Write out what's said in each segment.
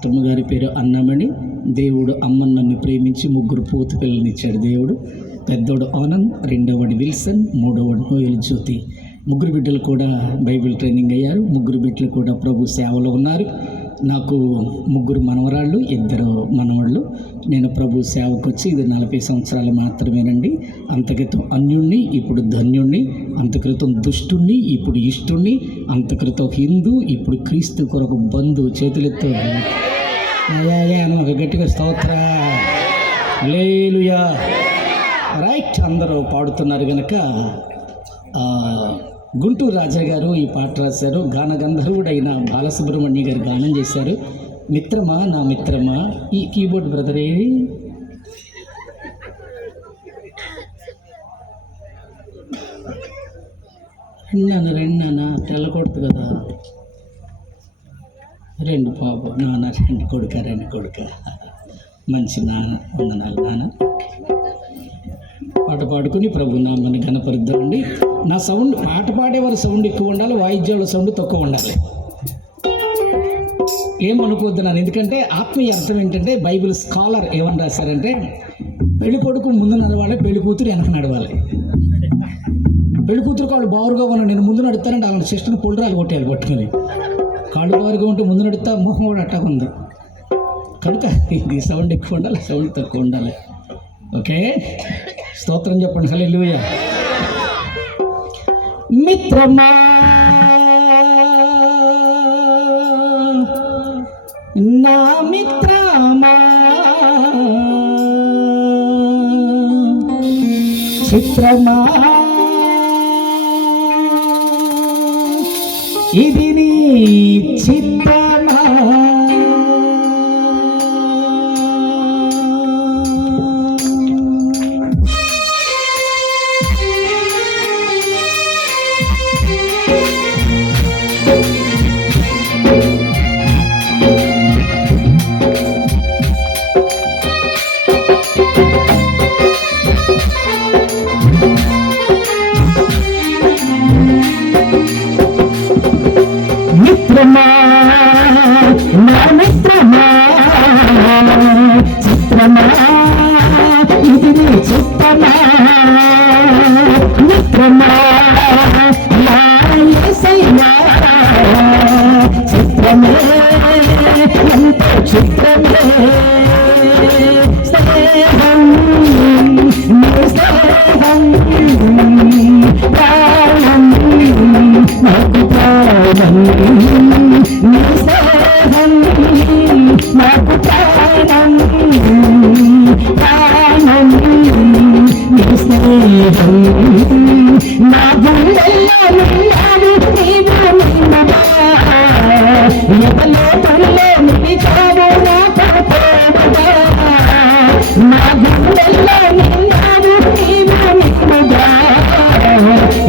అత్తమ్మ పేరు అన్నమణి. దేవుడు అమ్మ నన్ను ప్రేమించి ముగ్గురు పోతు పిల్లనిచ్చాడు దేవుడు. పెద్దోడు ఆనంద్ రెండవది విల్సన్ మూడవడు నోయల్ జ్యోతి. ముగ్గురు బిడ్డలు కూడా బైబిల్ ట్రైనింగ్ అయ్యారు. ముగ్గురు బిడ్డలు కూడా ప్రభు సేవలో ఉన్నారు. నాకు ముగ్గురు మనవరాళ్ళు ఇద్దరు మనవాళ్ళు. నేను ప్రభు సేవకు వచ్చి ఇది నలభై సంవత్సరాలు మాత్రమేనండి. అంతక్రితం అన్యుణ్ణి ఇప్పుడు ధన్యుణ్ణి అంతక్రితం దుష్టుణ్ణి ఇప్పుడు ఇష్టుణ్ణి అంతక్రితం హిందూ ఇప్పుడు క్రీస్తు కొరకు బంధు చేతులెత్తు. ఒక గట్టిగా స్తోత్ర. లేలుయా రైట్ అందరూ పాడుతున్నారు కనుక గుంటూరు రాజా గారు ఈ పాట రాశారు. గాన గంధర్వుడైన బాలసుబ్రహ్మణ్య గారు గానం చేశారు. మిత్రమా నా మిత్రమా ఈ కీబోర్డ్ బ్రదర్. ఏది రెండన్న రెండన్న తెల్లకొడుతు కదా. రెండు పాప నాన్న రెండు కొడుక రెండు కొడుక. మంచి నాన్న వందనాలు నాన్న. పాట పాడుకుని ప్రభు నామని గణపరుద్దామండి నా సౌండ్ పాట పాడేవారి సౌండ్ ఎక్కువ ఉండాలి వాయిద్యాల సౌండ్ తక్కువ ఉండాలి. ఏమనుకోవద్దు నన్ను ఎందుకంటే ఆత్మీయ అర్థం ఏంటంటే బైబిల్ స్కాలర్ ఏమని రాశారంటే పెళ్ళి కొడుకు ముందు నడవాలి పెళ్ళి కూతురు వెనక నడవాలి. పెళ్ళి కూతురు కాళ్ళు బారుగా ఉన్నా నేను ముందు నడుతానంటే వాళ్ళ సిస్టర్ని పొలరాలు కొట్టేయాలి పట్టుకుని. కాళ్ళు బారుగా ఉంటే ముందు నడుతా మొహం కూడా అట్టగా ఉంది. కనుక ఇది సౌండ్ ఎక్కువ ఉండాలి సౌండ్ తక్కువ ఉండాలి. ఓకే? స్తోత్రం చెప్పండి. హల్లెలూయా. మిత్రమా నా మిత్రమా చిత్రమా ఇది నీ చిత్ర మిత్రమా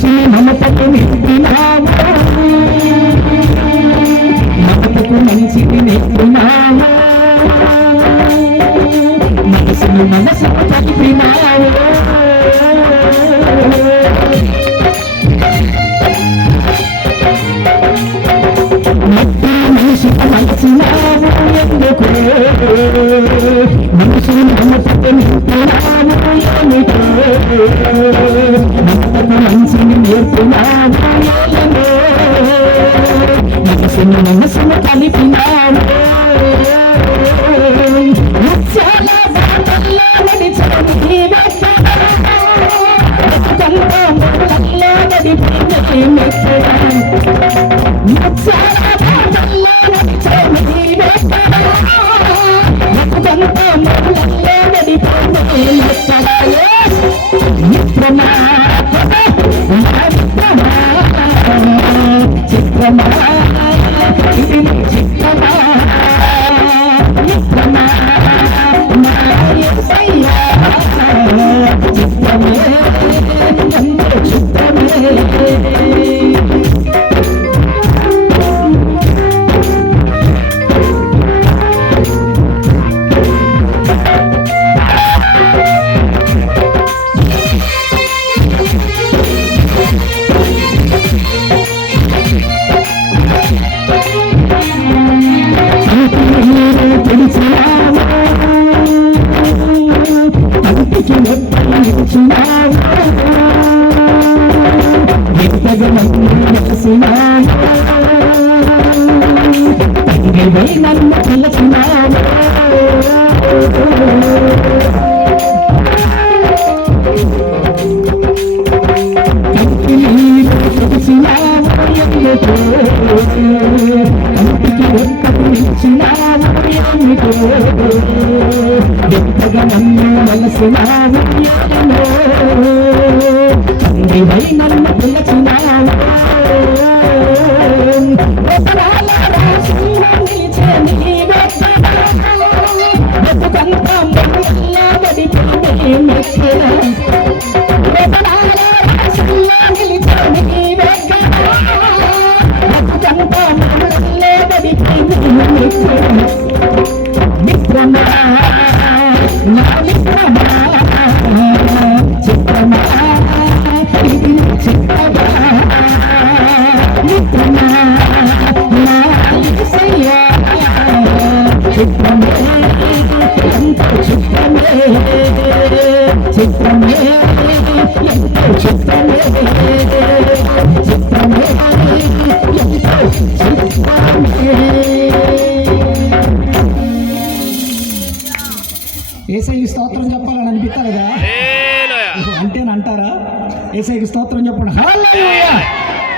சினி மம பக்கமே మనసును మనసును ఇచ్చినావు ఎందుకో ఎంతగా నన్ను మనసు ఎన్నో నన్ను చిత్రమే ఎంతో చిత్రమే చిత్రమే ఎంతో చిత్రమే చిత్రమే ఎంతో చిత్రమే ఏసైకి స్తోత్రం చెప్పాలని అనిపిస్తా కదా హల్లెలూయా. అంటేనంటారా? ఏసైకి స్తోత్రం చెప్పండి.